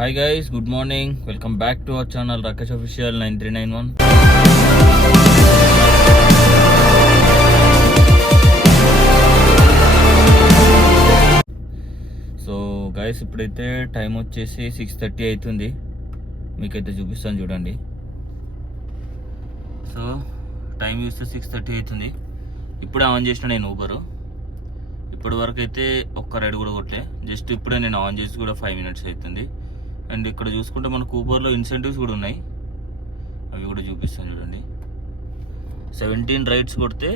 Hi guys, good morning. Welcome back to our channel Rakesh Official 9391. So guys ఇప్పుడైతే time వచ్చేసి 6:30 అవుతుంది. మీకైతే చూపిస్తాను చూడండి. సో టైం చూస్తే 6:30 అవుతుంది. ఇప్పుడే ఆన్ చేసిన నేను ఊబరు. ఇప్పటి వరకు అయితే ఒక్క రైడ్ కూడా కొట్టలే. జస్ట్ ఇప్పుడే నేను ఆన్ చేసి కూడా 5 minutes అవుతుంది. అండ్ ఇక్కడ చూసుకుంటే మనకు ఊబర్లో ఇన్సెంటివ్స్ కూడా ఉన్నాయి, అవి కూడా చూపిస్తాను చూడండి. 17 రైడ్స్ కొడితే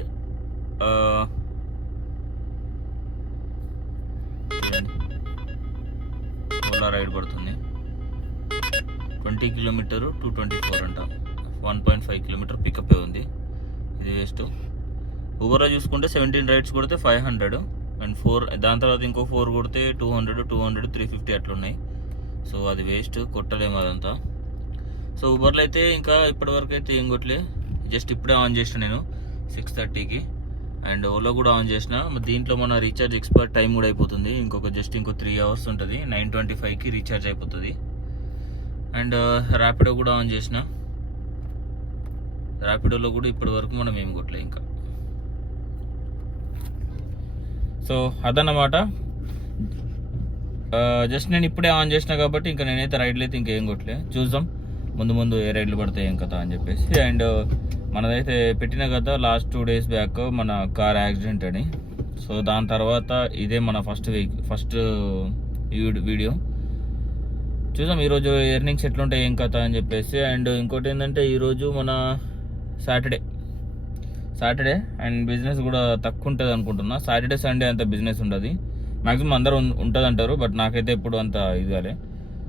చూడండి ఓలా రైడ్ పడుతుంది. 20 కిలోమీటర్ 224 అంట. 1.5 కిలోమీటర్ పికప్ ఉంది. ఇది వేస్ట్. ఊబర్లో చూసుకుంటే 17 రైడ్స్ కొడితే 500 అండ్ 4 దాని తర్వాత ఇంకో 4 కొడితే 200 350 అట్లున్నాయి. సో అది వేస్ట్, కొట్టలేము అదంతా. సో ఊబర్లో అయితే ఇంకా ఇప్పటివరకు అయితే ఏం కొట్టలే. జస్ట్ ఇప్పుడే ఆన్ చేసిన నేను 6:30కి. అండ్ ఓలో కూడా ఆన్ చేసిన. దీంట్లో మన రీఛార్జ్ ఎక్స్పైర్ టైం కూడా అయిపోతుంది. ఇంకో 3 hours ఉంటుంది. 9:25కి రీఛార్జ్ అయిపోతుంది. అండ్ ర్యాపిడో కూడా ఆన్ చేసిన. ర్యాపిడోలో కూడా ఇప్పటివరకు మనం ఏం కొట్టలే ఇంకా. సో అదన్నమాట. జస్ట్ నేను ఇప్పుడే ఆన్ చేసిన కాబట్టి ఇంకా నేనైతే రైడ్లు అయితే ఇంకేం కొట్టలే. చూద్దాం ముందు ఏ రైడ్లు పడతాయి ఏం కదా అని చెప్పేసి. అండ్ మనదైతే పెట్టిన కదా లాస్ట్ 2 days బ్యాక్ మన కార్ యాక్సిడెంట్ అని. సో దాని తర్వాత ఇదే మన ఫస్ట్ వీడియో. చూద్దాం ఈరోజు ఎర్నింగ్స్ ఎట్లుంటాయి ఏం కథ అని చెప్పేసి. అండ్ ఇంకోటి ఏంటంటే ఈరోజు మన సాటర్డే అండ్ బిజినెస్ కూడా తక్కువ ఉంటుంది అనుకుంటున్నా. సాటర్డే సండే అంత బిజినెస్ ఉండదు, మ్యాక్సిమం అందరూ ఉంటుంది అంటారు, బట్ నాకైతే ఇప్పుడు అంత ఇదిగాలే.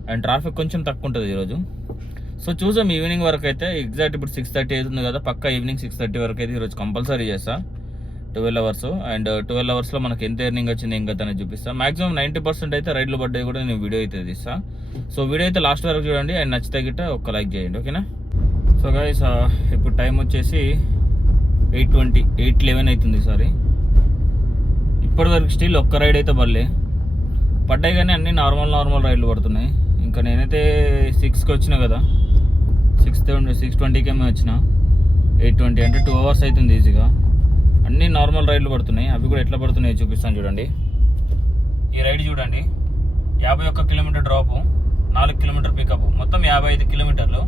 అండ్ ట్రాఫిక్ కొంచెం తక్కువ ఉంటుంది ఈరోజు. సో చూసాం ఈవినింగ్ వరకు అయితే. ఎగ్జాక్ట్ ఇప్పుడు 6:30 అవుతుంది కదా, పక్కా ఈవినింగ్ 6:30 వరకు అయితే ఈరోజు కంపల్సరీ చేస్తా 12 hours. అండ్ 12 hours మనకి ఎంత ఎర్నింగ్ వచ్చింది ఏం కదా అనేది చూపిస్తాను. మాక్సిమం 90% అయితే రైడ్లు పడ్డాయి కూడా నేను వీడియో అయితే తీస్తా. సో వీడియో అయితే లాస్ట్ వరకు చూడండి. అండ్ నచ్చితే గిట్ట ఒక లైక్ చేయండి, ఓకేనా. సో గైస్ ఇప్పుడు టైం వచ్చేసి 8:11 అవుతుంది. సారీ, ఇప్పటివరకు స్టిల్ ఒక్క రైడ్ అయితే పడ్డాయి కానీ అన్నీ నార్మల్ రైడ్లు పడుతున్నాయి. ఇంకా నేనైతే 6కి వచ్చినా కదా, 6:20కి వచ్చిన. 8:20 అంటే 2 hours అవుతుంది ఈజీగా. అన్నీ నార్మల్ రైడ్లు పడుతున్నాయి. అవి కూడా ఎట్లా పడుతున్నాయో చూపిస్తాను చూడండి. ఈ రైడ్ చూడండి, 51 కిలోమీటర్ డ్రాపు, 4 కిలోమీటర్ పికప్, మొత్తం 55 కిలోమీటర్లు.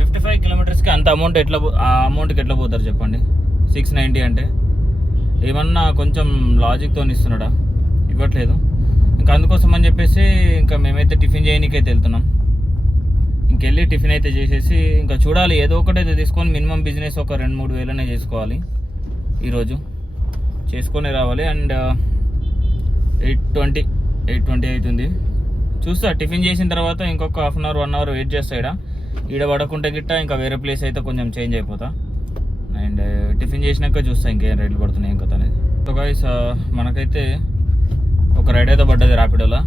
55 కిలోమీటర్స్కి అంత అమౌంట్కి ఎట్లా పోతారు చెప్పండి. 690 అంటే ఏమన్నా కొంచెం లాజిక్తో ఇస్తున్నాడా? ఇవ్వట్లేదు. ఇంకా అందుకోసం అని చెప్పేసి ఇంకా మేమైతే టిఫిన్ చేయడానికైతే వెళ్తున్నాం. ఇంకెళ్ళి టిఫిన్ అయితే చేసేసి ఇంకా చూడాలి ఏదో ఒకటైతే తీసుకొని మినిమం బిజినెస్ ఒక 2-3 వేలనే చేసుకోవాలి ఈరోజు, చేసుకొని రావాలి. అండ్ 8:20 అవుతుంది. చూస్తా టిఫిన్ చేసిన తర్వాత ఇంకొక 1/2 hour 1 hour వెయిట్ చేస్తా. ఈడ పడకుంటే గిట్ట ఇంకా వేరే ప్లేస్ అయితే కొంచెం చేంజ్ అయిపోతా. అండ్ టిఫిన్ చేసినాక చూస్తా ఇంకేం రైడ్లు పడుతున్నాయి ఇంకా అనేది. సో గైస్ మనకైతే ఒక రైడ్ అయితే పడ్డది ర్యాపిడోలో.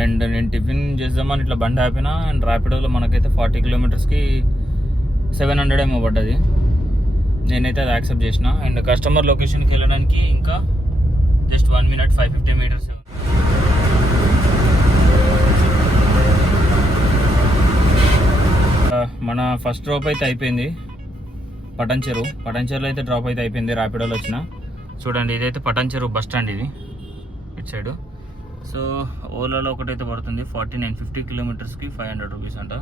అండ్ నేను టిఫిన్ చేద్దామని ఇట్లా బండి ఆపినా. అండ్ ర్యాపిడోలో మనకైతే 40 కిలోమీటర్స్కి 700 ఏమో పడ్డది. నేనైతే అది యాక్సెప్ట్ చేసిన. అండ్ కస్టమర్ లొకేషన్కి వెళ్ళడానికి ఇంకా జస్ట్ 1 minute 550 meters. మన ఫస్ట్ డ్రాప్ అయితే అయిపోయింది. పటంచెరులో అయితే డ్రాప్ అయితే అయిపోయింది. ర్యాపిడోలో వచ్చిన. చూడండి ఇదైతే పటంచెరు బస్ స్టాండ్, ఇది ఇటు సైడు. సో ఓలాలో ఒకటైతే పడుతుంది 4950 కిలోమీటర్స్కి 500 రూపీస్ అంట.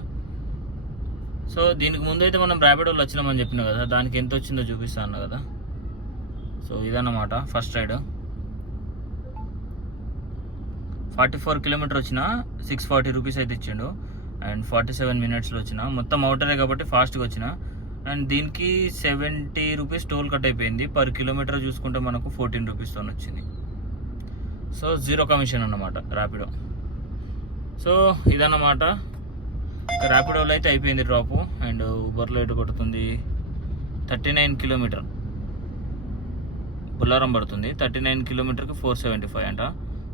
సో దీనికి ముందు అయితే మనం ర్యాపిడోలో వచ్చినామని చెప్పిన కదా, దానికి ఎంత వచ్చిందో చూపిస్తా అన్న కదా. సో ఇదన్నమాట ఫస్ట్ రైడ్. 44 కిలోమీటర్ వచ్చిన 640 రూపీస్ అయితే ఇచ్చిండు. అండ్ 47 minutesలో వచ్చిన. మొత్తం అవుటరే కాబట్టి ఫాస్ట్గా వచ్చిన. అండ్ దీనికి 70 రూపీస్ టోల్ కట్ అయిపోయింది. పర్ కిలోమీటర్ చూసుకుంటే మనకు 14 రూపీస్తో వచ్చింది. సో 0 కమిషన్ అన్నమాట ర్యాపిడో. సో ఇదన్నమాట. ర్యాపిడోలో అయితే అయిపోయింది డ్రాపు. అండ్ ఊబర్లో ఎటు కొడుతుంది 39 కిలోమీటర్ బుల్లారం పడుతుంది. 39 కిలోమీటర్కి 475 అంట.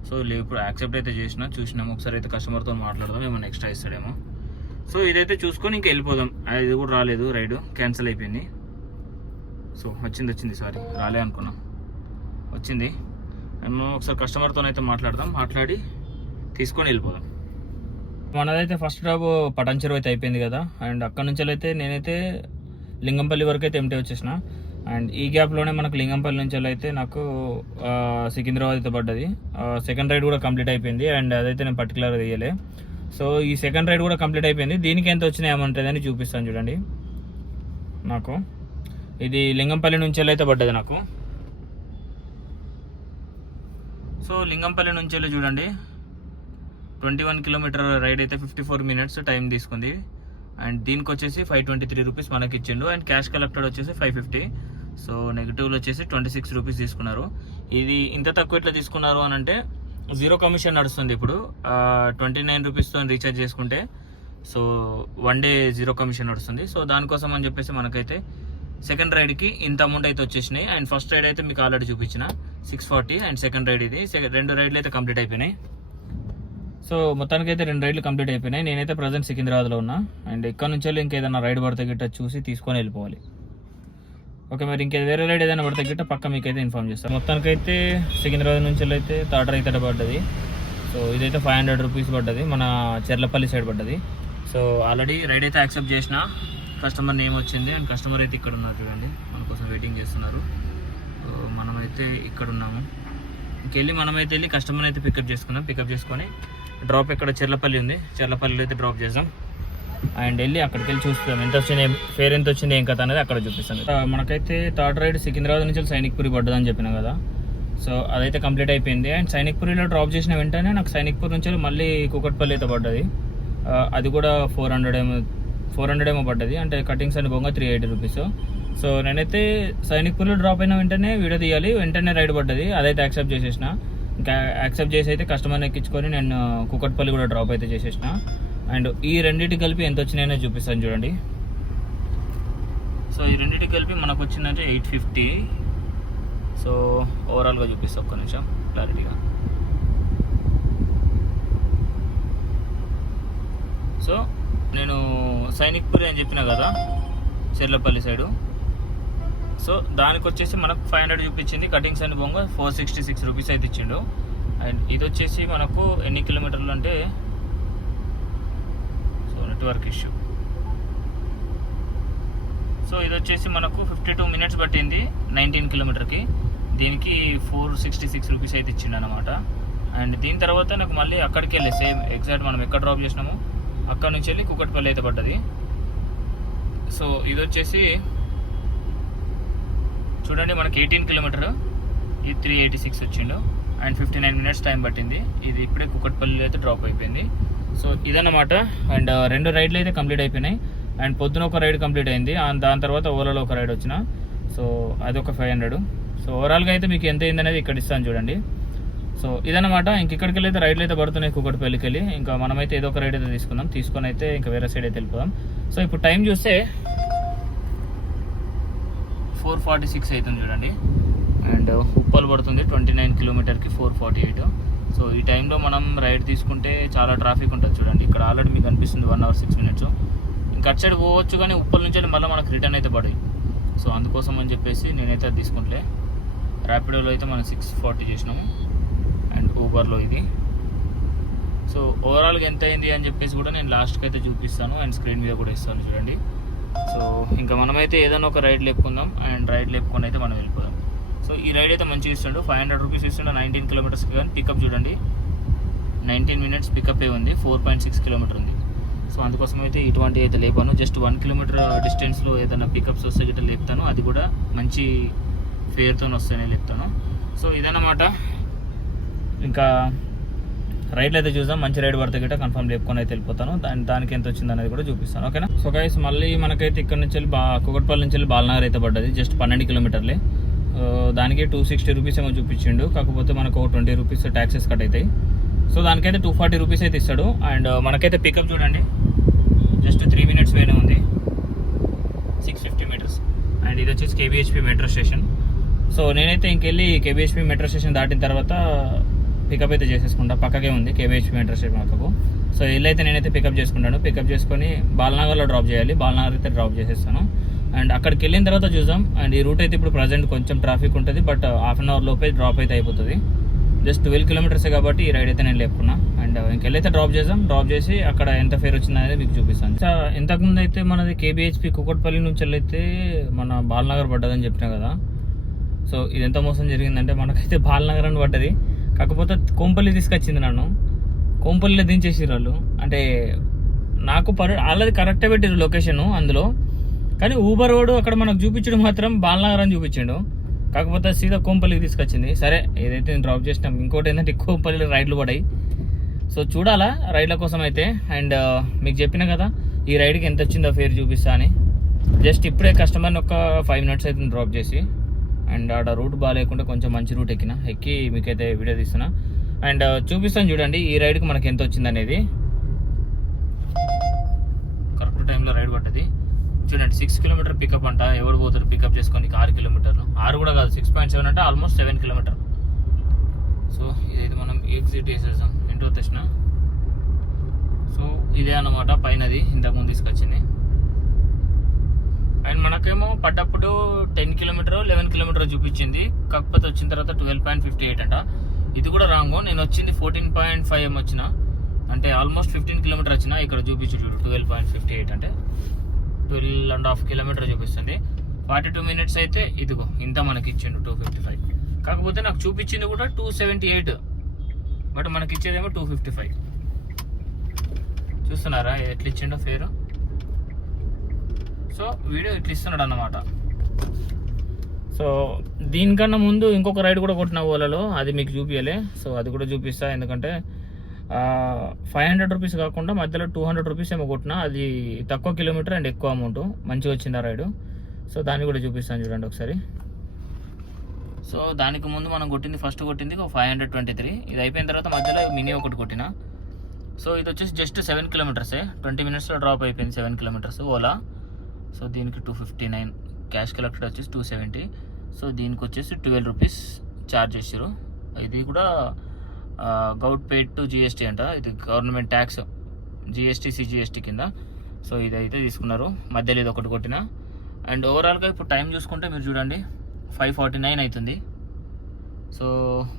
సో ఇప్పుడు యాక్సెప్ట్ అయితే చూసినాము. ఒకసారి అయితే కస్టమర్తో మాట్లాడదాం, ఏమైనా ఎక్స్ట్రా ఇస్తాడేమో. సో ఇదైతే చూసుకొని ఇంకా వెళ్ళిపోదాం. ఇది కూడా రాలేదు, రైడ్ క్యాన్సిల్ అయిపోయింది. సో వచ్చింది సారీ రాలే అనుకున్నా, వచ్చింది. ఒకసారి కస్టమర్తో అయితే మాట్లాడి తీసుకొని వెళ్ళిపోదాం. మనదైతే ఫస్ట్ డ్రాప్ పటాన్చెరు అయితే అయిపోయింది కదా, అండ్ అక్కడ నుంచి అయితే నేనైతే లింగంపల్లి వరకు అయితే ఎంటీ వచ్చేసిన. అండ్ ఈ గ్యాప్లోనే మనకు లింగంపల్లి నుంచి అయితే నాకు సికింద్రాబాద్ అయితే పడ్డది. సెకండ్ రైడ్ కూడా కంప్లీట్ అయిపోయింది, అండ్ అదైతే నేను పర్టికులర్గా తీయలే. సో ఈ సెకండ్ రైడ్ కూడా కంప్లీట్ అయిపోయింది. దీనికి ఎంత వచ్చినాయి ఏమంటుందని చూపిస్తాను చూడండి. నాకు ఇది లింగంపల్లి నుంచి అయితే పడ్డది నాకు. సో లింగంపల్లి నుంచి చూడండి 21 కిలోమీటర్ రైడ్ అయితే 54 మినిట్స్ టైం తీసుకుంది. అండ్ దీనికి వచ్చేసి 523 రూపీస్ మనకి ఇచ్చిండు. అండ్ క్యాష్ కలెక్టెడ్ వచ్చేసి 550. సో నెగిటివ్లో వచ్చేసి 26 రూపీస్ తీసుకున్నారు. ఇది ఇంత తక్కువ ఎట్లా తీసుకున్నారు అని అంటే జీరో కమిషన్ నడుస్తుంది ఇప్పుడు. 29 రూపీస్తో రీఛార్జ్ చేసుకుంటే సో 1 డే జీరో కమిషన్ నడుస్తుంది. సో దానికోసం అని చెప్పేసి మనకైతే సెకండ్ రైడ్కి ఇంత అమౌంట్ అయితే వచ్చేసినాయి. అండ్ ఫస్ట్ రైడ్ అయితే మీకు ఆల్రెడీ చూపించిన 640, అండ్ సెకండ్ రైడ్ ఇది. 2 రైడ్లు అయితే కంప్లీట్ అయిపోయినాయి. సో మొత్తానికి అయితే 2 రైడ్లు కంప్లీట్ అయిపోయినాయి. నేనైతే ప్రజెంట్ సికింద్రాబాద్లో ఉన్నా. అండ్ ఇక్కడ నుంచి వెళ్ళి ఇంకేదైనా రైడ్ పడితే గిట్ట చూసి తీసుకొని వెళ్ళిపోవాలి. ఓకే, మరి ఇంకేది వేరే రైడ్ ఏదైనా పడితే గిట్ట పక్క మీకైతే ఇన్ఫార్మ్ చేస్తాను. మొత్తానికి అయితే సికింద్రాబాద్ నుంచి అయితే థర్డ్ రైడ్ అయితే పడ్డది. సో ఇదైతే 500 రూపీస్ పడ్డది, మన చెర్లపల్లి సైడ్ పడ్డది. సో ఆల్రెడీ రైడ్ అయితే యాక్సెప్ట్ చేసిన. కస్టమర్ నేమ్ వచ్చింది, అండ్ కస్టమర్ అయితే ఇక్కడ ఉన్నారు చూడండి, మన కోసం వెయిటింగ్ చేస్తున్నారు. సో మనమైతే ఇక్కడ ఉన్నాము. ఇంకెళ్ళి మనమైతే వెళ్ళి కస్టమర్ అయితే పికప్ చేసుకున్నాం. పికప్ చేసుకొని డ్రాప్ ఇక్కడ చెర్లపల్లి ఉంది, చెర్లపల్లిలో అయితే డ్రాప్ చేద్దాం. అండ్ వెళ్ళి అక్కడికి వెళ్ళి చూస్తాం ఎంత వచ్చింది, ఫేర్ ఎంత వచ్చింది, ఏం కథ అనేది అక్కడ చూపిస్తాను. మనకైతే థర్డ్ రైడ్ సికింద్రాబాద్ నుంచి సైనిక్పురి పడ్డదని చెప్పిన కదా. సో అదైతే కంప్లీట్ అయిపోయింది. అండ్ సైనిక్పురిలో డ్రాప్ చేసిన వెంటనే నాకు సైనిక్పూర్ నుంచి మళ్ళీ కూకట్పల్లి అయితే పడ్డది. అది కూడా 400 ఏమో పడ్డది. అంటే కటింగ్స్ అని పోగా 380 రూపీస్. సో నేనైతే సైనిక్పూర్లో డ్రాప్ అయిన వెంటనే వీడియో తీయాలి, వెంటనే రైడ్ పడ్డది. అదైతే యాక్సెప్ట్ చేసేసిన. ఇంకా యాక్సెప్ట్ చేసి అయితే కస్టమర్ని ఎక్కించుకొని నేను కూకట్పల్లి కూడా డ్రాప్ అయితే చేసేసిన. అండ్ ఈ రెండింటికి కలిపి ఎంత వచ్చినాయో చూపిస్తాను చూడండి. సో ఈ రెండింటికి కలిపి మనకు వచ్చిందంటే 850. సో ఓవరాల్గా చూపిస్తాను ఒక్క నిమిషం క్లారిటీగా. సో నేను సైనిక్పురి అని చెప్పిన కదా చెర్లపల్లి సైడు. సో దానికి వచ్చేసి మనకు 500 చూపించింది. కటింగ్స్ అని బొంగ 466 రూపీస్ అయితే ఇచ్చిండు. అండ్ ఇది వచ్చేసి మనకు ఎన్ని కిలోమీటర్లు అంటే, సో నెట్వర్క్ ఇష్యూ. సో ఇది వచ్చేసి మనకు 52 మినిట్స్ పట్టింది 19 కిలోమీటర్కి. దీనికి 466 రూపీస్ అయితే ఇచ్చిండు అనమాట. అండ్ దీని తర్వాత నాకు మళ్ళీ అక్కడికి వెళ్ళి సేమ్ ఎగ్జాక్ట్ మనం ఎక్కడ డ్రాప్ చేసినామో అక్కడ నుంచి వెళ్ళి కూకట్పల్లి అయితే పడ్డది. సో ఇది వచ్చేసి చూడండి మనకి 18 కిలోమీటర్, ఇది 386 వచ్చిండు. అండ్ 59 మినిట్స్ టైం పట్టింది. ఇది ఇప్పుడే కూకట్పల్లి అయితే డ్రాప్ అయిపోయింది. సో ఇదన్నమాట. అండ్ 2 రైడ్లు అయితే కంప్లీట్ అయిపోయినాయి. అండ్ పొద్దున ఒక రైడ్ కంప్లీట్ అయింది, దాని తర్వాత ఓలాలో ఒక రైడ్ వచ్చిన. సో అదొక 500. సో ఓవరాల్గా అయితే మీకు ఎంత అయింది అనేది ఇక్కడ ఇస్తాను చూడండి. సో ఇదన్నమాట. ఇంకెక్కడికి వెళ్ళి అయితే రైడ్లు అయితే పడుతున్నాయి కూకట్పల్లికి వెళ్ళి. ఇంకా మనమైతే ఏదో ఒక రైడ్ అయితే తీసుకొని అయితే ఇంకా వేరే సైడ్ అయితే వెళ్ళిపోదాం. సో ఇప్పుడు టైం చూస్తే 446 అవుతుంది చూడండి. అండ్ ఉప్పల్ పడుతుంది 29 కిలోమీటర్కి 448. సో ఈ టైంలో మనం రైడ్ తీసుకుంటే చాలా ట్రాఫిక్ ఉంటుంది చూడండి. ఇక్కడ ఆల్రెడీ మీకు అనిపిస్తుంది 1 hour 6 minutes. ఇంకా అటు సైడ్ పోవచ్చు, కానీ ఉప్పల్ నుంచి మళ్ళీ మనకు రిటర్న్ అయితే పడాయి. సో అందుకోసం అని చెప్పేసి నేనైతే అది తీసుకుంటే ర్యాపిడోలో అయితే మనం 640 చేసినాము. అండ్ ఊబర్లో ఇది. సో ఓవరాల్గా ఎంత అయింది అని చెప్పేసి కూడా నేను లాస్ట్కి అయితే చూపిస్తాను, అండ్ స్క్రీన్ మీద కూడా ఇస్తాను చూడండి. సో ఇంకా మనమైతే ఏదైనా ఒక రైడ్ లేపుకుందాం, అండ్ రైడ్ లేపుకొని అయితే మనం వెళ్ళిపోదాం. సో ఈ రైడ్ అయితే మంచిగా ఇస్తుండు, 500 రూపీస్ ఇస్తుండే 19 కిలోమీటర్స్కి. కానీ పికప్ చూడండి 19 మినిట్స్ పికప్ ఉంది, 4.6 కిలోమీటర్ ఉంది. సో అందుకోసం అయితే ఇటువంటి అయితే లేపాను. జస్ట్ 1 కిలోమీటర్ డిస్టెన్స్లో ఏదైనా పికప్స్ వస్తే గిట్ట లేపుతాను, అది కూడా మంచి ఫేర్తో వస్తేనే లేపుతాను. సో ఇదన్నమాట. ఇంకా రైడ్లు అయితే చూద్దాం, మంచి రైడ్ పడితే గిట్ట కన్ఫర్మ్ లేపుకొని అయితే వెళ్ళిపోతాను. దానికి ఎంత వచ్చింది అనేది కూడా చూపిస్తాను, ఓకేనా. సో గైస్ మళ్ళీ మనకైతే ఇక్కడ నుంచి వెళ్ళి కూకట్పల్లి నుంచి వెళ్ళి బాలనగర్ అయితే పడ్డది, జస్ట్ 12 కిలోమీటర్లే. దానికి 260 రూపీస్ ఏమో చూపించిండు, కాకపోతే మనకు 20 రూపీస్ ట్యాక్సెస్ కట్ అవుతాయి. సో దానికైతే 240 రూపీస్ అయితే ఇస్తాడు. అండ్ మనకైతే పికప్ చూడండి జస్ట్ 3 minutes వేనే ఉంది, 650 meters. అండ్ ఇది వచ్చేసి కేబిహెచ్పి మెట్రో స్టేషన్. సో నేనైతే ఇంకెళ్ళి కేబిహెచ్పి మెట్రో స్టేషన్ దాటిన తర్వాత పికప్ అయితే చేసేసుకుంటా, పక్కకే ఉంది కేబిహెచ్పి మెట్రో స్టేషన్ పక్కకు. సో వీళ్ళైతే నేనైతే పికప్ చేసుకుంటాను. పికప్ చేసుకొని బాలనగర్లో డ్రాప్ చేయాలి, బాలనగర్ అయితే డ్రాప్ చేసేస్తాను. అండ్ అక్కడికి వెళ్ళిన తర్వాత చూద్దాం. అండ్ ఈ రూట్ అయితే ఇప్పుడు ప్రజెంట్ కొంచెం ట్రాఫిక్ ఉంటుంది, బట్ హాఫ్ అన్ అవర్ లోపే డ్రాప్ అయితే అయిపోతుంది. జస్ట్ 12 కిలోమీటర్సే కాబట్టి ఈ రైడ్ అయితే నేను లేపుకున్నా. అండ్ అండ్ ఇంకెళ్ళైతే డ్రాప్ చేద్దాం. డ్రాప్ చేసి అక్కడ ఎంత ఫేర్ వచ్చింది అనేది మీకు చూపిస్తాను. ఇంతకుముందు అయితే మనది కేబిహెచ్పి కుకట్పల్లి నుంచి వెళ్ళైతే మన బాలనగర్ పడ్డదని చెప్పినా కదా. సో ఇది ఎంత మోసం జరిగిందంటే మనకైతే బాలనగర్ అని పడ్డది, కాకపోతే కోంపల్లి తీసుకొచ్చింది నన్ను. కోంపల్లిలో దించేసారు వాళ్ళు. అంటే నాకు వాళ్ళది కరెక్టే పెట్టారు లొకేషను అందులో, కానీ ఊబర్ వాడు అక్కడ మనకు చూపించడం మాత్రం బాలనగర్ అని చూపించాడు, కాకపోతే సీదా కోంపల్లికి తీసుకొచ్చింది. సరే ఏదైతే నేను డ్రాప్ చేసినాం. ఇంకోటి ఏంటంటే కోంపల్లిలో రైడ్లు పడాయి, సో చూడాలా రైడ్ల కోసం అయితే. అండ్ మీకు చెప్పిన కదా ఈ రైడ్కి ఎంత వచ్చిందో ఫేర్ చూపిస్తా అని. జస్ట్ ఇప్పుడే కస్టమర్ని ఒక 5 minutes అయితే డ్రాప్ చేసి, అండ్ ఆడ రూట్ బాగాలేకుండా కొంచెం మంచి రూట్ ఎక్కి మీకైతే వీడియో తీస్తున్నా. అండ్ చూపిస్తాను చూడండి ఈ రైడ్కి మనకి ఎంత వచ్చింది అనేది. కరెక్ట్ టైంలో రైడ్ పడ్డది చూడండి. 6 kilometer పికప్ అంట. ఎవరు పోతారు పికప్ చేసుకొని 6 kilometers, 6 కూడా కాదు 6.7 అంటే ఆల్మోస్ట్ 7 kilometers. సో ఇదైతే మనం ఎగ్జిట్ చేసేసాం ఇంటో తెచ్చిన. సో ఇదే అన్నమాట పైనది ఇంతకుముందు తీసుకొచ్చింది. అండ్ మనకేమో పడ్డప్పుడు 10 kilometers 11 kilometers చూపించింది, కాకపోతే వచ్చిన తర్వాత 12.58 అంట. ఇది కూడా రాంగ్. నేను వచ్చింది 14.5 వచ్చిన, అంటే ఆల్మోస్ట్ 15 kilometers వచ్చిన. ఇక్కడ చూపించు చూడు 12.58 అంటే 12.5 kilometers చూపిస్తుంది. 42 minutes అయితే ఇదిగో ఇంత మనకి ఇచ్చిండు 255. కాకపోతే నాకు చూపించింది కూడా 278, బట్ మనకి ఇచ్చేదేమో 255. చూస్తున్నారా ఎట్లా ఇచ్చిండో ఫేరు. సో వీడియో ఇట్లా ఇస్తున్నాడు అన్నమాట. సో దీనికన్నా ముందు ఇంకొక రైడ్ కూడా కొట్టిన ఓలలో, అది మీకు చూపించలే. సో అది కూడా చూపిస్తా, ఎందుకంటే 500 rupees కాకుండా మధ్యలో 200 rupees ఏమో కొట్టినా. అది తక్కువ కిలోమీటర్ అండ్ ఎక్కువ అమౌంట్, మంచిగా వచ్చింది ఆ రైడు. సో దాన్ని కూడా చూపిస్తాను చూడండి ఒకసారి. సో దానికి ముందు మనం ఫస్ట్ కొట్టింది 523. ఇది అయిపోయిన తర్వాత మధ్యలో మినీ ఒకటి కొట్టిన. సో ఇది వచ్చేసి జస్ట్ 7 kilometers, 20 minutesలో డ్రాప్ అయిపోయింది 7 kilometers ఓలా. సో దీనికి 259, క్యాష్ కలెక్టెడ్ వచ్చేసి 270. సో దీనికి వచ్చేసి 12 rupees ఛార్జ్ చేసారు. ఇది కూడా గౌట్ పెయిడ్ టు జిఎస్టీ అంట. ఇది గవర్నమెంట్ ట్యాక్స్, జిఎస్టీ సిజిఎస్టీ కింద. సో ఇదైతే తీసుకున్నారు. మధ్యలో ఇది ఒకటి కొట్టిన. అండ్ ఓవరాల్గా ఇప్పుడు టైం చూసుకుంటే మీరు చూడండి 5:49 అవుతుంది. సో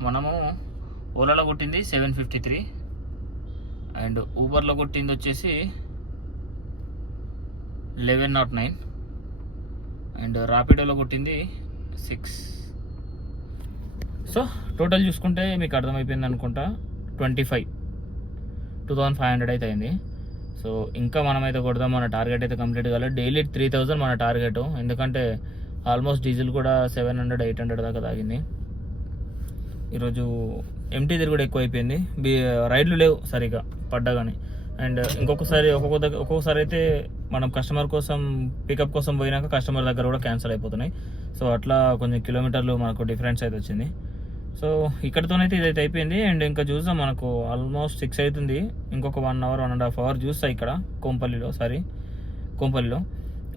మనము ఓలాలో కొట్టింది 7:53, అండ్ ఊబర్లో కొట్టింది వచ్చేసి 11:09, అండ్ ర్యాపిడోలో కొట్టింది 6. సో టోటల్ చూసుకుంటే మీకు అర్థమైపోయింది అనుకుంటా 25,500 అయితే అయింది. సో ఇంకా మనమైతే కొడదాం. మన టార్గెట్ అయితే కంప్లీట్ కాలేదు. డైలీ 3,000 మన టార్గెట్, ఎందుకంటే ఆల్మోస్ట్ డీజిల్ కూడా 700-800 దాకా తాగింది. ఈరోజు ఎంటీ తిరిగి కూడా ఎక్కువ అయిపోయింది. రైడ్లు లేవు సరిగా పడ్డా కానీ. అండ్ ఒక్కొక్కసారి అయితే మనం కస్టమర్ కోసం పికప్ కోసం పోయినాక కస్టమర్ దగ్గర కూడా క్యాన్సిల్ అయిపోతున్నాయి. సో అట్లా కొంచెం కిలోమీటర్లు మనకు డిఫరెన్స్ అయితే వచ్చింది. సో ఇక్కడితోనైతే ఇదైతే అయిపోయింది. అండ్ ఇంకా చూద్దాం, మనకు ఆల్మోస్ట్ 6 అవుతుంది. ఇంకొక 1 hour 1.5 hours చూస్తా ఇక్కడ కోంపల్లిలో.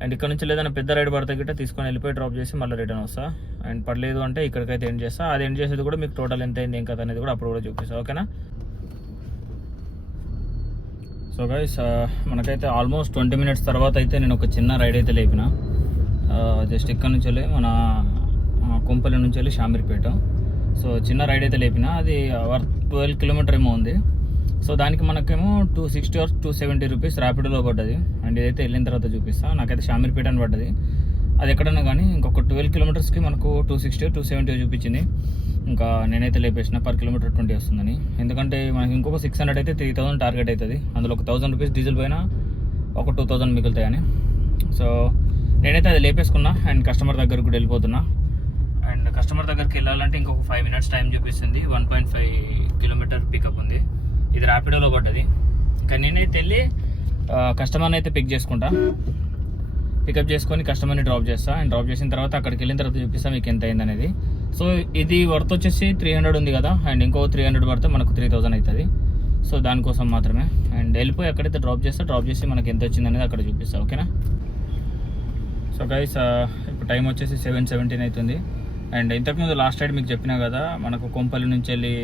అండ్ ఇక్కడ నుంచి లేదన్నా పెద్ద రైడ్ పడితే గిట్ట తీసుకొని వెళ్ళిపోయి డ్రాప్ చేసి మళ్ళీ రిటర్న్ వస్తా. అండ్ పడలేదు అంటే ఇక్కడికైతే ఎండ్ చేస్తా. అది ఎండ్ చేసేది కూడా మీకు టోటల్ ఎంత అయింది ఇంకా అనేది కూడా అప్పుడు కూడా చూపిస్తా, ఓకేనా. సో గైస్ మనకైతే ఆల్మోస్ట్ 20 minutes తర్వాత అయితే నేను ఒక చిన్న రైడ్ అయితే లేపిన. జస్ట్ ఇక్కడ నుంచి వెళ్ళి మన కొంపల్లి నుంచి వెళ్ళి షామీర్పేట. సో చిన్న రైడ్ అయితే లేపిన. అది 12 kilometers ఏమో ఉంది. సో దానికి మనకేమో 260 or 270 rupees ర్యాపిడోలో పడ్డది. అండ్ ఇదైతే వెళ్ళిన తర్వాత చూపిస్తాను. నాకైతే షామీర్పేట అని పడ్డది. అది ఎక్కడన్నా కానీ ఇంకొక 12 kilometersకి మనకు 260 or 270 చూపించింది. ఇంకా నేనైతే లేపేసిన per kilometer 20 వస్తుందని. ఎందుకంటే మనకి ఇంకొక 600 అయితే 3,000 టార్గెట్ అవుతుంది. అందులో ఒక 1,000 rupees డీజిల్ పోయినా ఒక 2,000 మిగులుతాయని. సో నేనైతే అది లేపేసుకున్నా. అండ్ కస్టమర్ దగ్గరకు కూడా వెళ్ళిపోతున్నా. అండ్ కస్టమర్ దగ్గరికి వెళ్ళాలంటే ఇంకొక 5 minutes టైం చూపిస్తుంది. 1.5 kilometer పికప్ ఉంది. ఇది ర్యాపిడోలో పడ్డది. ఇంకా నేనైతే వెళ్ళి కస్టమర్ని అయితే పికప్ చేసుకొని కస్టమర్ని డ్రాప్ చేస్తా. అండ్ డ్రాప్ చేసిన తర్వాత అక్కడికి వెళ్ళిన తర్వాత చూపిస్తా మీకు ఎంత అయింది అనేది. సో ఇది వర్త్ వచ్చేసి 300 ఉంది కదా, అండ్ ఇంకో 300 పడితే మనకు 3,000 అవుతుంది. సో దానికోసం మాత్రమే. అండ్ వెళ్ళిపోయి అక్కడైతే డ్రాప్ చేసి మనకి ఎంత వచ్చింది అనేది అక్కడ చూపిస్తా, ఓకేనా. సో గైస్ ఇప్పుడు టైం వచ్చేసి 7:17 అవుతుంది. అండ్ ఇంతకుముందు లాస్ట్ రైడ్ మీకు చెప్పినా కదా, మనకు కొంపల్లి నుంచి వెళ్ళి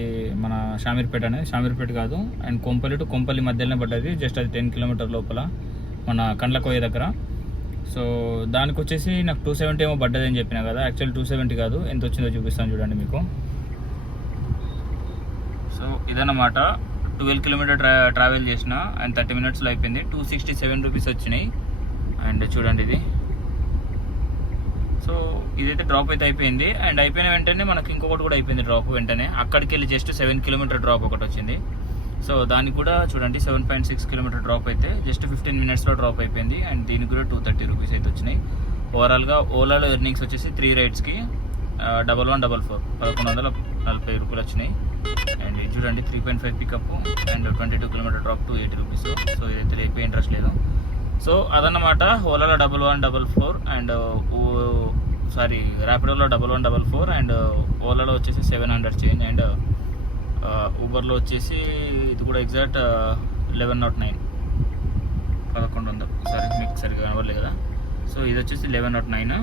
మన షామీర్పేట అనేది, షామీర్పేట కాదు, అండ్ కొంపల్లి టు కొంపల్లి మధ్యలోనే పడ్డది. జస్ట్ అది 10 kilometers లోపల మన కండ్లకోయ దగ్గర. సో దానికి వచ్చేసి నాకు 270 ఏమో పడ్డది అని చెప్పినా కదా. యాక్చువల్ 270 కాదు, ఎంత వచ్చిందో చూపిస్తాను చూడండి మీకు. సో ఇదన్నమాట 12 కిలోమీటర్ ట్రావెల్ చేసిన అండ్ 30 మినిట్స్లో అయిపోయింది. 267 రూపీస్ వచ్చినాయి. అండ్ చూడండి ఇది. సో ఇదైతే డ్రాప్ అయితే అయిపోయింది. అండ్ అయిపోయిన వెంటనే మనకి ఇంకొకటి కూడా అయిపోయింది డ్రాప్ వెంటనే. అక్కడికి వెళ్ళి జస్ట్ 7 కిలోమీటర్ డ్రాప్ ఒకటి వచ్చింది. సో దానికి కూడా చూడండి 7.6 కిలోమీటర్ డ్రాప్ అయితే జస్ట్ 15 మినిట్స్లో డ్రాప్ అయిపోయింది. అండ్ దీనికి కూడా 230 రూపీస్ అయితే వచ్చినాయి. ఓవరాల్గా ఓలాలో ఎర్నింగ్స్ వచ్చేసి 3 రైడ్స్కి 1144 1140 రూపాయలు వచ్చినాయి. అండ్ ఇది చూడండి 3.5 pickup and 22 kilometre drop 280 rupees. So ఇదైతే లేకపోయి ఇంట్రెస్ట్ లేదు. సో అదన్నమాట ఓలాలో 1144 అండ్ ర్యాపిడోలో 1144 అండ్ ఓలాలో వచ్చేసి 700 చేంజ్ అండ్ ఊబర్లో వచ్చేసి ఇది కూడా ఎగ్జాక్ట్ 1109 1100. సరే మీకు సరిగ్గా కనబడలేదు కదా. సో ఇది వచ్చేసి 1109,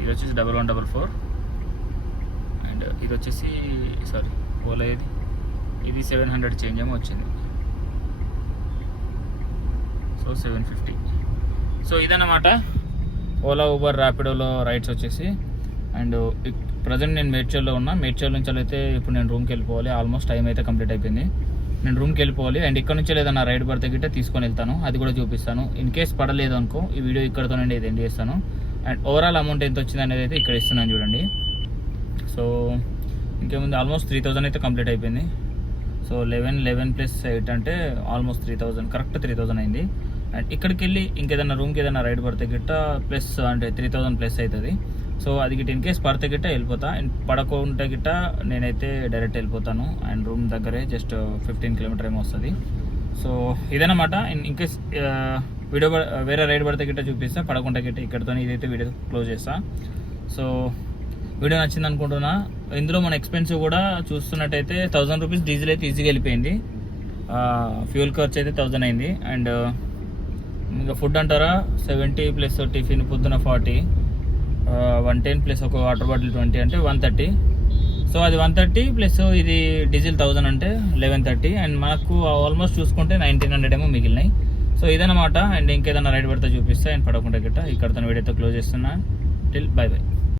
ఇది వచ్చేసి 1144 అండ్ ఇది వచ్చేసి ఓలా ఇది 700 చేంజ్ ఏమో వచ్చింది. సో 750. సో ఇదన్నమాట ఓలా ఊబర్ ర్యాపిడోలో రైడ్స్ వచ్చేసి. అండ్ ప్రజెంట్ నేను మేడ్చల్లో ఉన్నా. మేడ్చల్ నుంచి అయితే ఇప్పుడు నేను రూమ్కి వెళ్ళిపోవాలి. ఆల్మోస్ట్ టైం అయితే కంప్లీట్ అయిపోయింది. నేను రూమ్కి వెళ్ళిపోవాలి. అండ్ ఇక్కడ నుంచి ఏదైనా రైడ్ పడితే గిట్ట తీసుకొని వెళ్తాను, అది కూడా చూపిస్తాను. ఇన్ కేస్ పడలేదు అనుకో ఈ వీడియో ఇక్కడతో నేను ఇది ఎండ్ చేస్తాను. అండ్ ఓవరాల్ అమౌంట్ ఎంత వచ్చింది అనేది అయితే ఇక్కడ ఇస్తున్నాను చూడండి. సో ఇంకేముంది, ఆల్మోస్ట్ 3000 అయితే కంప్లీట్ అయిపోయింది. సో 11 ప్లస్ 8 అంటే ఆల్మోస్ట్ 3000, కరెక్ట్ 3000 అయింది. అండ్ ఇక్కడికి వెళ్ళి ఇంకేదైనా రూమ్కి ఏదైనా రైడ్ పడితే గిట్ట ప్లస్ అంటే 3000 ప్లస్ అవుతుంది. సో అది గిట్ట ఇన్ కేస్ పడితే గిట్ట వెళ్ళిపోతా. అండ్ పడకుంటే గిట్ట నేనైతే డైరెక్ట్ వెళ్ళిపోతాను. అండ్ రూమ్ దగ్గరే జస్ట్ 15 కిలోమీటర్ ఏమో వస్తుంది. సో ఇదన్నమాట. ఇన్ కేస్ వీడియో వేరే రైడ్ పడితే గిట్ట చూపిస్తా, పడకుండా గిట్ట ఇక్కడతో ఇదైతే వీడియో క్లోజ్ చేస్తా. సో వీడియో నచ్చింది అనుకుంటున్నా. ఇందులో మన ఎక్స్పెన్సివ్ కూడా చూస్తున్నట్టయితే 1000 రూపీస్ డీజిల్ అయితే ఈజీగా వెళ్ళిపోయింది. ఫ్యూల్ ఖర్చు అయితే 1000 అయింది. అండ్ ఇంకా ఫుడ్ అంటారా 70 ప్లస్ టిఫిన్ పొద్దున 40, 110 ప్లస్ ఒక వాటర్ బాటిల్ 20 అంటే 130. సో అది 130 ప్లస్ ఇది డీజిల్ 1000 అంటే 1130. అండ్ మనకు ఆల్మోస్ట్ చూసుకుంటే 1900 ఏమో మిగిలినాయి. సో ఇదన్నమాట. అండ్ ఇంకేదైనా రైడ్ పడితే చూపిస్తే అండ్ పడకుండా గిట్ట ఇక్కడతో వీడియోతో క్లోజ్ చేస్తున్నా. Till by by.